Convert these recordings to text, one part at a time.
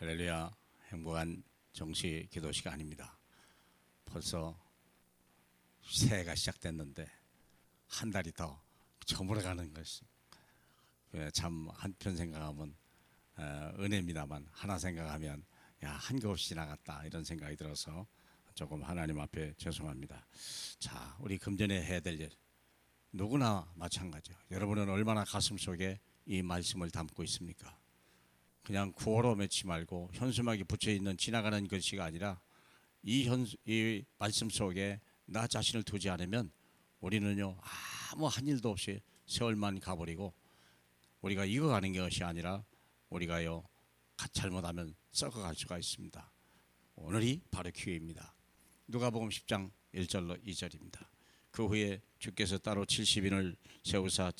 할렐루야. 행복한 정시 기도 시간입니다. 벌써 새해가 시작됐는데 한 달이 더 저물어가는 것이 참 한편 생각하면 은혜입니다만 하나 생각하면 야 한겹없이 지나갔다 이런 생각이 들어서 조금 하나님 앞에 죄송합니다. 자, 우리 금전에 해야 될 일 누구나 마찬가지요. 여러분은 얼마나 가슴속에 이 말씀을 담고 있습니까? 그냥 구호로 맺지 말고 현수막이 붙여있는 지나가는 글씨가 아니라 이 말씀 속에 나 자신을 두지 않으면 우리는요 아무 한 일도 없이 세월만 가버리고 우리가 익어가는 것이 아니라 우리가요 잘못하면 썩어갈 수가 있습니다. 오늘이 바로 기회입니다. 누가복음 10장 1절로 2절입니다. 그 후에 주께서 따로 70인을 세우사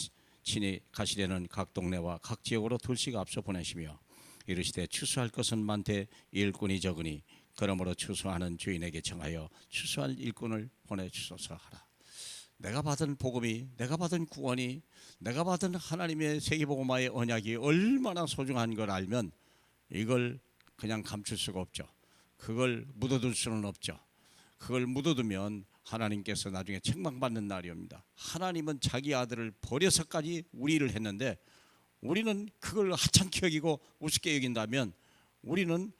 친히 가시려는 각 동네와 각 지역으로 둘씩 앞서 보내시며 이르시되 추수할 것은 많되 일꾼이 적으니 그러므로 추수하는 주인에게 청하여 추수할 일꾼을 보내주소서 하라. 내가 받은 복음이, 내가 받은 구원이, 내가 받은 하나님의 세계복음화의 언약이 얼마나 소중한 걸 알면 이걸 그냥 감출 수가 없죠. 그걸 묻어둘 수는 없죠. 그걸 묻어두면 하나님께서 나중에 책망받는 날이 옵니다. 하나님은 자기 아들을 버려서까지 우리를 했는데 우리는 그걸 하찮게 여기고 우습게 여긴다면 우리는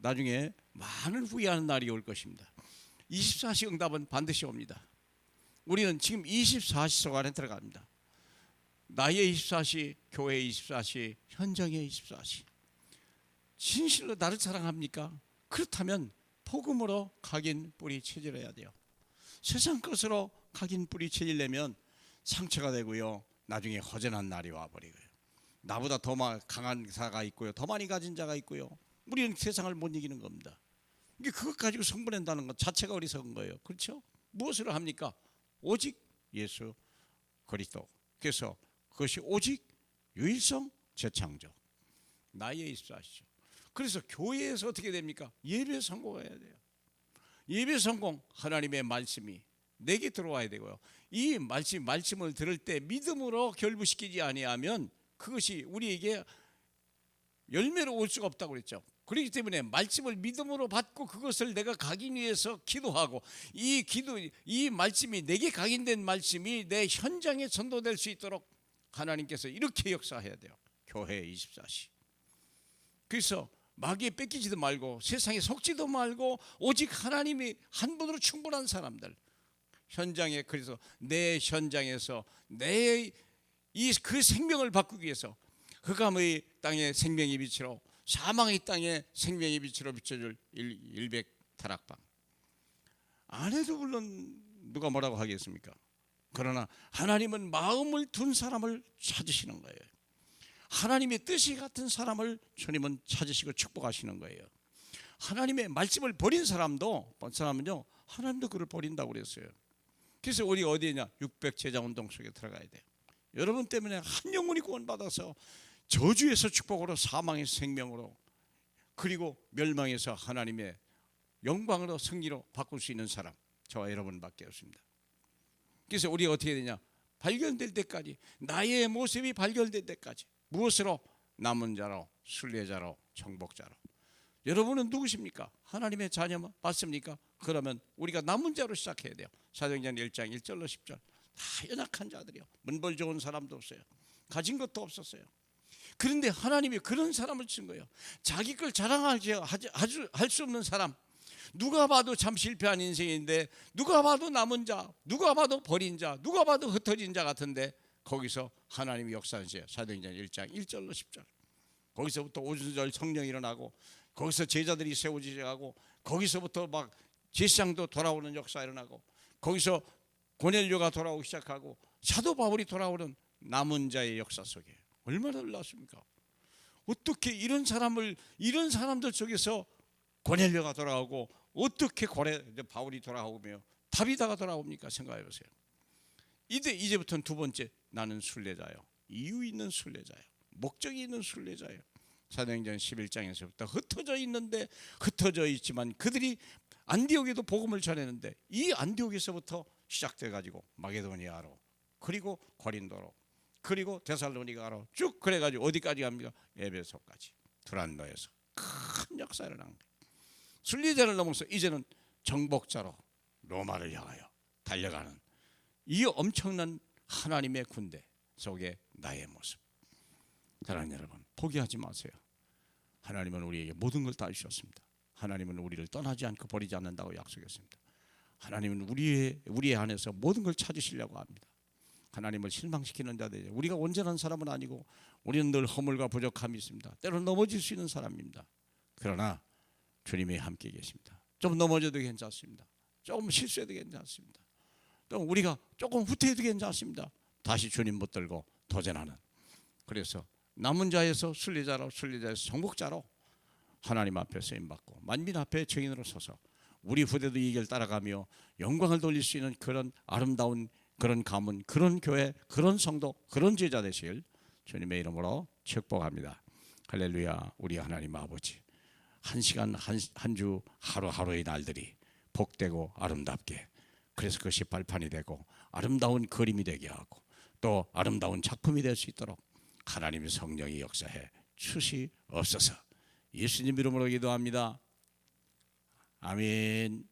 나중에 많은 후회하는 날이 올 것입니다. 24시 응답은 반드시 옵니다. 우리는 지금 24시 속 안에 들어갑니다. 나의 24시, 교회의 24시, 현장의 24시. 진실로 나를 사랑합니까? 그렇다면 복음으로 각인 뿌리 체질해야 돼요. 세상 것으로 각인 뿌리 체질내면 상처가 되고요. 나중에 허전한 날이 와버리고요. 나보다 더 강한 자가 있고요. 더 많이 가진 자가 있고요. 우리는 세상을 못 이기는 겁니다. 이게 그것 가지고 성불한다는 것 자체가 어리석은 거예요. 그렇죠? 무엇을 합니까? 오직 예수 그리스도. 그래서 그것이 오직 유일성 재창조. 나의 24시죠. 그래서 교회에서 어떻게 됩니까? 예배 성공해야 돼요. 예배 성공, 하나님의 말씀이 내게 들어와야 되고요. 이 말씀을 들을 때 믿음으로 결부시키지 아니하면 그것이 우리에게 열매로 올 수가 없다고 그랬죠. 그렇기 때문에 말씀을 믿음으로 받고 그것을 내가 각인 위해서 기도하고 이 말씀이 내게 각인된 말씀이 내 현장에 전도될 수 있도록 하나님께서 이렇게 역사해야 돼요. 교회 24시. 그래서 마귀에 뺏기지도 말고 세상에 속지도 말고 오직 하나님이 한 분으로 충분한 사람들 현장에, 그래서 내 현장에서 그 생명을 바꾸기 위해서 흑암의 땅에 생명의 빛으로 사망의 땅에 생명의 빛으로 비춰줄 일백타락방 안 해도 물론 누가 뭐라고 하겠습니까? 그러나 하나님은 마음을 둔 사람을 찾으시는 거예요. 하나님의 뜻이 같은 사람을 주님은 찾으시고 축복하시는 거예요. 하나님의 말씀을 버린 사람은요 하나님도 그를 버린다고 그랬어요. 그래서 우리 어디냐? 600제자운동 속에 들어가야 돼요. 여러분 때문에 한 영혼이 구원받아서 저주에서 축복으로, 사망에서 생명으로, 그리고 멸망에서 하나님의 영광으로, 승리로 바꿀 수 있는 사람 저와 여러분밖에 없습니다. 그래서 우리가 어떻게 되냐? 발견될 때까지, 나의 모습이 발견될 때까지. 무엇으로? 남은 자로, 순례자로, 정복자로. 여러분은 누구십니까? 하나님의 자녀 맞습니까? 그러면 우리가 남은 자로 시작해야 돼요. 사도행전 1장 1절로 10절. 다 연약한 자들이요. 문벌 좋은 사람도 없어요. 가진 것도 없었어요. 그런데 하나님이 그런 사람을 친 거예요. 자기 걸 자랑하지 할 수 없는 사람. 누가 봐도 참 실패한 인생인데, 누가 봐도 남은 자, 누가 봐도 버린 자, 누가 봐도 흩어진 자 같은데 거기서 하나님이 역사하세요. 사도행전 1장 1절로 10절. 거기서부터 오순절 성령이 일어나고, 거기서 제자들이 세워지고, 거기서부터 막 제사장도 돌아오는 역사 일어나고, 거기서 고넬료가 돌아오기 시작하고, 사도 바울이 돌아오는 남은 자의 역사 속에 얼마나 놀랐습니까? 어떻게 이런 사람들 속에서 고넬료가 돌아오고, 어떻게 바울이 돌아오며 다비다가 돌아옵니까? 생각해 보세요. 이제부터는 두 번째, 나는 순례자요. 이유 있는 순례자요. 목적이 있는 순례자요. 사도행전 11장에서부터 흩어져 있지만 그들이 안디옥에도 복음을 전했는데, 이 안디옥에서부터 시작돼 가지고 마게도니아로, 그리고 고린도로, 그리고 데살로니가로 쭉 그래가지고 어디까지 갑니까? 에베소까지, 두란노에서 큰 역사를 한 거예요. 순리대를 넘어서 이제는 정복자로 로마를 향하여 달려가는 이 엄청난 하나님의 군대 속에 나의 모습. 사랑하는 여러분, 포기하지 마세요. 하나님은 우리에게 모든 걸 다 주셨습니다. 하나님은 우리를 떠나지 않고 버리지 않는다고 약속했습니다. 하나님은 우리 안에서 모든 걸 찾으시려고 합니다. 하나님을 실망시키는 자들, 우리가 온전한 사람은 아니고 우리는 늘 허물과 부족함이 있습니다. 때로는 넘어질 수 있는 사람입니다. 그러나 주님이 함께 계십니다. 좀 넘어져도 괜찮습니다. 조금 실수해도 괜찮습니다. 또 우리가 조금 후퇴해도 괜찮습니다. 다시 주님 붙들고 도전하는. 그래서 남은 자에서 순리자로, 순리자에서 정복자로 하나님 앞에 쓰임받고 만민 앞에 증인으로 서서 우리 후대도 이 길 따라가며 영광을 돌릴 수 있는 그런 아름다운 그런 가문, 그런 교회, 그런 성도, 그런 제자 되실 주님의 이름으로 축복합니다. 할렐루야. 우리 하나님 아버지, 한 시간 한 주 하루하루의 날들이 복되고 아름답게, 그래서 그것이 발판이 되고 아름다운 그림이 되게 하고 또 아름다운 작품이 될 수 있도록 하나님의 성령이 역사해 주시옵소서. 예수님 이름으로 기도합니다. 아멘.